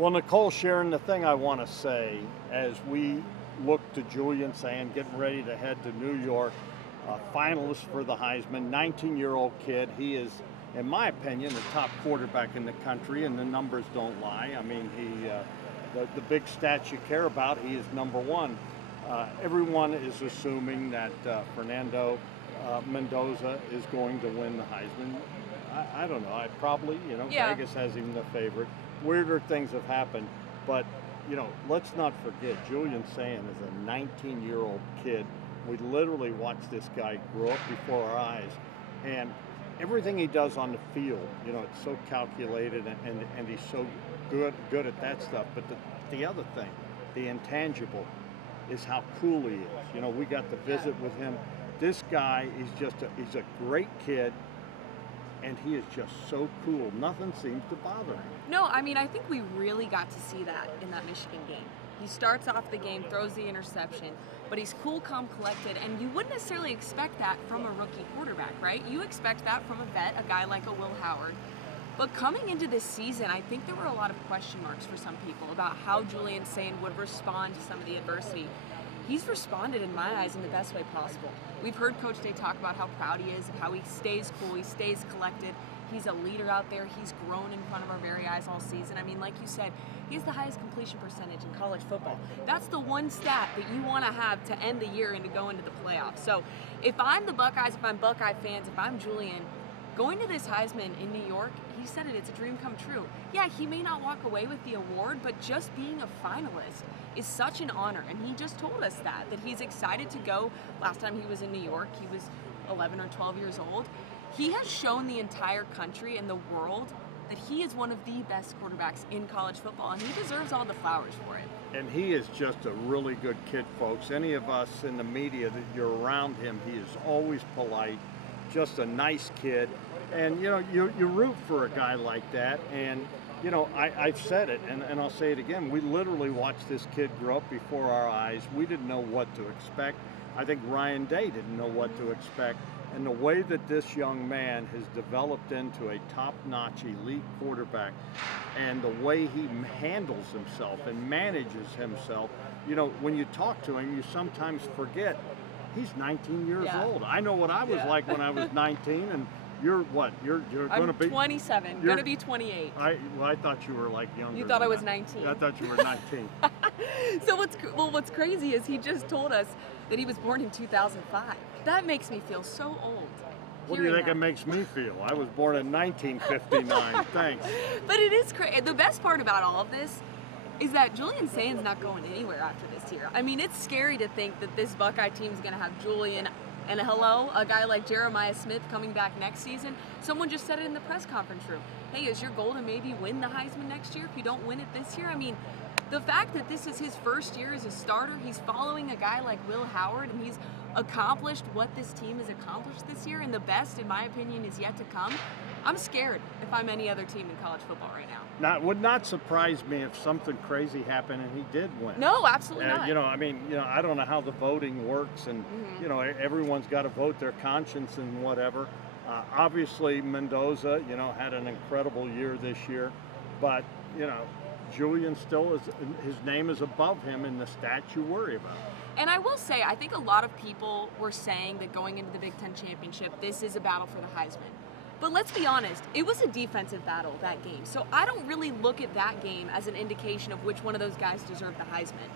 Well, Nicole Shearin, the thing I want to say as we look to Julian Sayin getting ready to head to New York, finalist for the Heisman, 19-year-old kid. He is, in my opinion, the top quarterback in the country, and the numbers don't lie. I mean, the big stats you care about, he is number one. Everyone is assuming that Fernando Mendoza is going to win the Heisman. I don't know. I probably, Yeah. Vegas has him the favorite. Weirder things have happened, but let's not forget Julian Sayin is a 19-year-old kid. We literally watched this guy grow up before our eyes, and everything he does on the field, it's so calculated, and he's so good at that stuff. But the other thing, the intangible, is how cool he is. We got to visit with him. This guy is he's a great kid, and he is just so cool. Nothing seems to bother him. No, I mean, I think we really got to see that in that Michigan game. He starts off the game, throws the interception, but he's cool, calm, collected, and you wouldn't necessarily expect that from a rookie quarterback, right? You expect that from a vet, a guy like a Will Howard. But coming into this season, I think there were a lot of question marks for some people about how Julian Sayin would respond to some of the adversity. He's responded, in my eyes, in the best way possible. We've heard Coach Day talk about how proud he is, of how he stays cool, he stays collected. He's a leader out there. He's grown in front of our very eyes all season. I mean, like you said, he has the highest completion percentage in college football. That's the one stat that you want to have to end the year and to go into the playoffs. So if I'm the Buckeyes, if I'm Buckeye fans, if I'm Julian, going to this Heisman in New York, he said it, it's a dream come true. Yeah, he may not walk away with the award, but just being a finalist is such an honor. And he just told us that he's excited to go. Last time he was in New York, he was 11 or 12 years old. He has shown the entire country and the world that he is one of the best quarterbacks in college football, and he deserves all the flowers for it. And he is just a really good kid, folks. Any of us in the media that you're around him, he is always polite, just a nice kid. And, you root for a guy like that. And, I've said it, and I'll say it again. We literally watched this kid grow up before our eyes. We didn't know what to expect. I think Ryan Day didn't know what to expect. And the way that this young man has developed into a top-notch elite quarterback, and the way he handles himself and manages himself, when you talk to him, you sometimes forget he's 19 years old. I know what I was like when I was 19, and you're what? You're going to be 27. Going to be 28. I thought you were like younger. You thought I was that. 19. I thought you were 19. So what's crazy is he just told us that he was born in 2005. That makes me feel so old. What do you think it makes me feel? I was born in 1959. Thanks. But it is crazy. The best part about all of this is that Julian Sayin's not going anywhere after this year. I mean, it's scary to think that this Buckeye team is going to have Julian and a guy like Jeremiah Smith coming back next season. Someone just said it in the press conference room. Hey, is your goal to maybe win the Heisman next year if you don't win it this year? I mean, the fact that this is his first year as a starter, he's following a guy like Will Howard, and he's accomplished what this team has accomplished this year, and the best, in my opinion, is yet to come. I'm scared if I'm any other team in college football right now. It would not surprise me if something crazy happened and he did win. No, absolutely not. I don't know how the voting works, and everyone's got to vote their conscience and whatever. Obviously, Mendoza, had an incredible year this year, but Julian still is. His name is above him in the stats you worry about. And I will say, I think a lot of people were saying that going into the Big Ten Championship, this is a battle for the Heisman. But let's be honest, it was a defensive battle, that game. So I don't really look at that game as an indication of which one of those guys deserved the Heisman.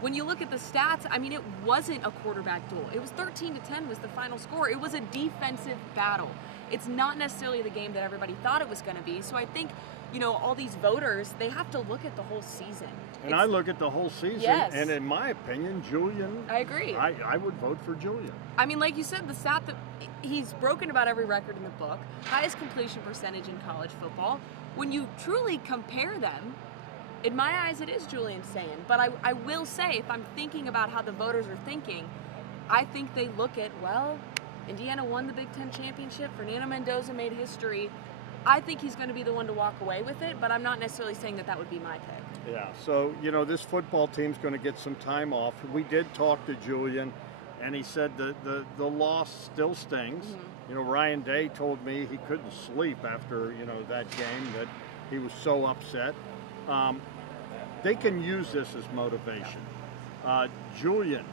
When you look at the stats, I mean, it wasn't a quarterback duel. It was 13-10 was the final score. It was a defensive battle. It's not necessarily the game that everybody thought it was going to be. So I think, all these voters, they have to look at the whole season. And I look at the whole season, yes. And in my opinion, Julian. I agree. I would vote for Julian. I mean, like you said, the stat that he's broken about every record in the book, highest completion percentage in college football. When you truly compare them, in my eyes, it is Julian Sayin. But I will say, if I'm thinking about how the voters are thinking, I think they look at, Indiana won the Big Ten Championship, Fernando Mendoza made history. I think he's going to be the one to walk away with it, but I'm not necessarily saying that would be my pick. Yeah, so, this football team's going to get some time off. We did talk to Julian, and he said the loss still stings. Mm-hmm. Ryan Day told me he couldn't sleep after, that game, that he was so upset. They can use this as motivation. Julian,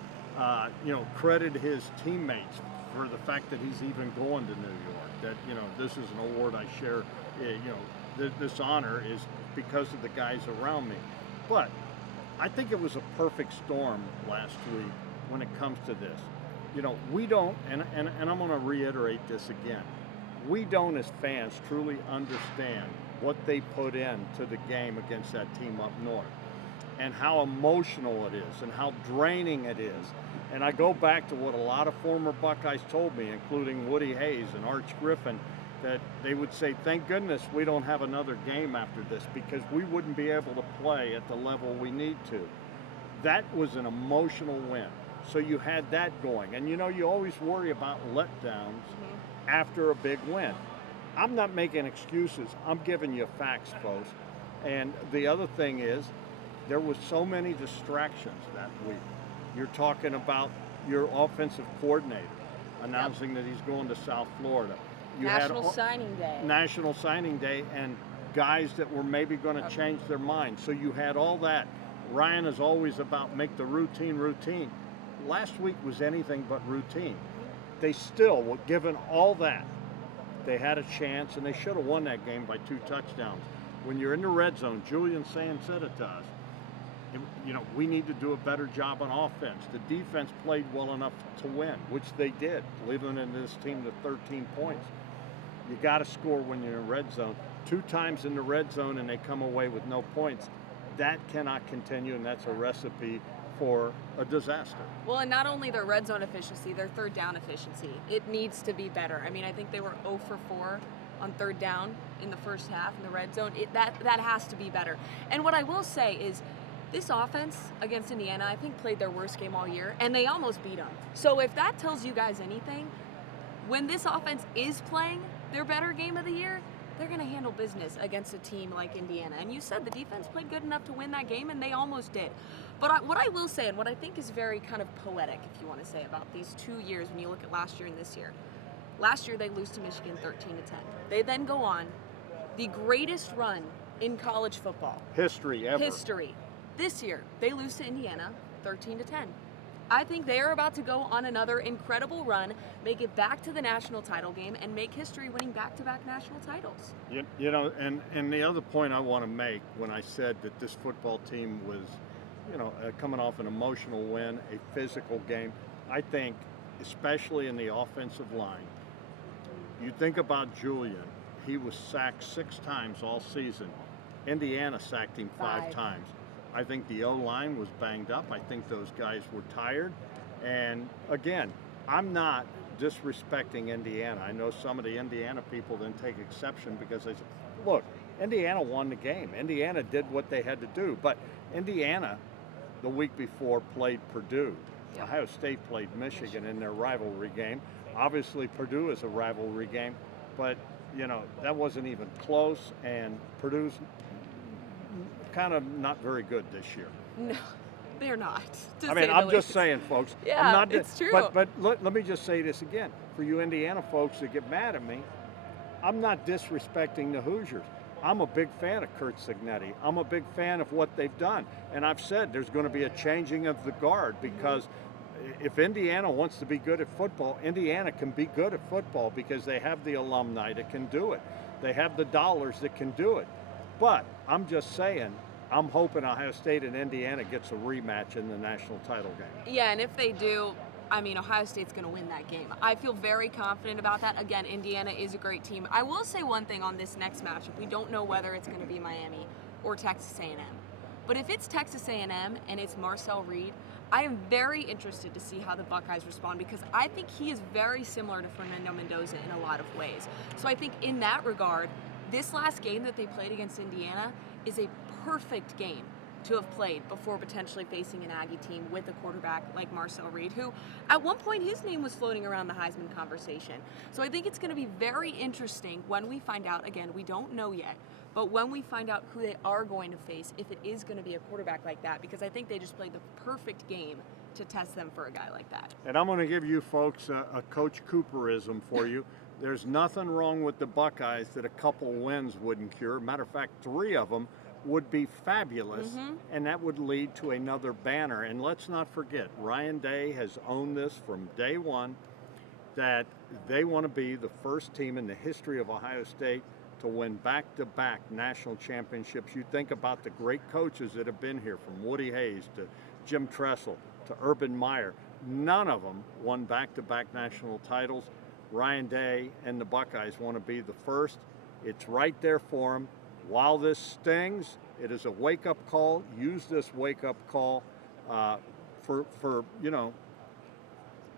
credited his teammates for the fact that he's even going to New York. That this is an award I share. This honor is because of the guys around me. But I think it was a perfect storm last week when it comes to this. We don't, and I'm going to reiterate this again. We don't, as fans, truly understand what they put into the game against that team up north, and how emotional it is, and how draining it is. And I go back to what a lot of former Buckeyes told me, including Woody Hayes and Arch Griffin, that they would say, thank goodness we don't have another game after this, because we wouldn't be able to play at the level we need to. That was an emotional win. So you had that going. And you always worry about letdowns after a big win. I'm not making excuses. I'm giving you facts, folks. And the other thing is, there was so many distractions that week. You're talking about your offensive coordinator announcing that he's going to South Florida. You National Signing Day. National Signing Day, and guys that were maybe going to change their minds. So you had all that. Ryan is always about make the routine. Last week was anything but routine. They still, given all that, they had a chance, and they should have won that game by 2 touchdowns. When you're in the red zone, Julian Sayin said it to us. We need to do a better job on offense. The defense played well enough to win, which they did, leaving in this team to 13 points. You got to score when you're in red zone. 2 times in the red zone and they come away with no points. That cannot continue, and that's a recipe for a disaster. Well, and not only their red zone efficiency, their third down efficiency. It needs to be better. I mean, I think they were 0 for 4 on third down in the first half in the red zone. That has to be better. And what I will say is, this offense against Indiana, I think, played their worst game all year, and they almost beat them. So if that tells you guys anything, when this offense is playing their better game of the year, they're going to handle business against a team like Indiana. And you said the defense played good enough to win that game, and they almost did. But what I will say, and what I think is very kind of poetic, if you want to say, about these 2 years when you look at last year and this year. Last year, they lose to Michigan 13-10. They then go on the greatest run in college football. History ever. History. This year, they lose to Indiana 13-10. I think they are about to go on another incredible run, make it back to the national title game, and make history winning back-to-back national titles. And the other point I want to make, when I said that this football team was, coming off an emotional win, a physical game, I think, especially in the offensive line, you think about Julian, he was sacked 6 times all season. Indiana sacked him 5 times. I think the O-line was banged up. I think those guys were tired. And again, I'm not disrespecting Indiana. I know some of the Indiana people then take exception because they say, look, Indiana won the game. Indiana did what they had to do. But Indiana, the week before, played Purdue. Yep. Ohio State played Michigan in their rivalry game. Obviously, Purdue is a rivalry game. But, that wasn't even close. And Purdue's kind of not very good this year. No, they're not. I'm just saying, folks. Yeah, it's true. But let me just say this again. For you Indiana folks that get mad at me, I'm not disrespecting the Hoosiers. I'm a big fan of Kurt Signetti. I'm a big fan of what they've done. And I've said there's going to be a changing of the guard, because if Indiana wants to be good at football, Indiana can be good at football because they have the alumni that can do it. They have the dollars that can do it. But I'm just saying, I'm hoping Ohio State and Indiana gets a rematch in the national title game. Yeah, and if they do, Ohio State's going to win that game. I feel very confident about that. Again, Indiana is a great team. I will say one thing on this next matchup. We don't know whether it's going to be Miami or Texas A&M. But if it's Texas A&M and it's Marcel Reed, I am very interested to see how the Buckeyes respond, because I think he is very similar to Fernando Mendoza in a lot of ways. So I think in that regard, this last game that they played against Indiana is a perfect game to have played before potentially facing an Aggie team with a quarterback like Marcel Reed, who at one point his name was floating around the Heisman conversation. So I think it's going to be very interesting when we find out, again, we don't know yet, but when we find out who they are going to face, if it is going to be a quarterback like that, because I think they just played the perfect game to test them for a guy like that. And I'm going to give you folks a Coach Cooperism for you. There's nothing wrong with the Buckeyes that a couple wins wouldn't cure. Matter of fact, 3 of them would be fabulous, and that would lead to another banner. And let's not forget, Ryan Day has owned this from day one, that they want to be the first team in the history of Ohio State to win back-to-back national championships. You think about the great coaches that have been here, from Woody Hayes to Jim Tressel to Urban Meyer. None of them won back-to-back national titles. Ryan Day and the Buckeyes want to be the first. It's right there for them. While this stings, it is a wake-up call. Use this wake-up call for you know,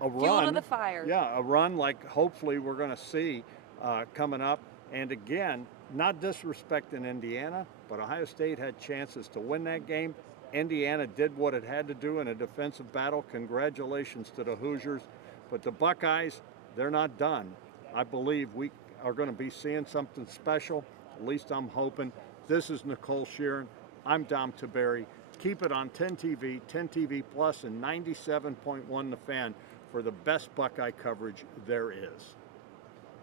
a run. Fuel to the fire. Yeah, a run like hopefully we're going to see coming up. And again, not disrespecting Indiana, but Ohio State had chances to win that game. Indiana did what it had to do in a defensive battle. Congratulations to the Hoosiers. But the Buckeyes, they're not done. I believe we are going to be seeing something special. At least I'm hoping. This is Nicole Shearin. I'm Dom Tiberi. Keep it on 10 TV, 10 TV Plus, and 97.1 The Fan for the best Buckeye coverage there is.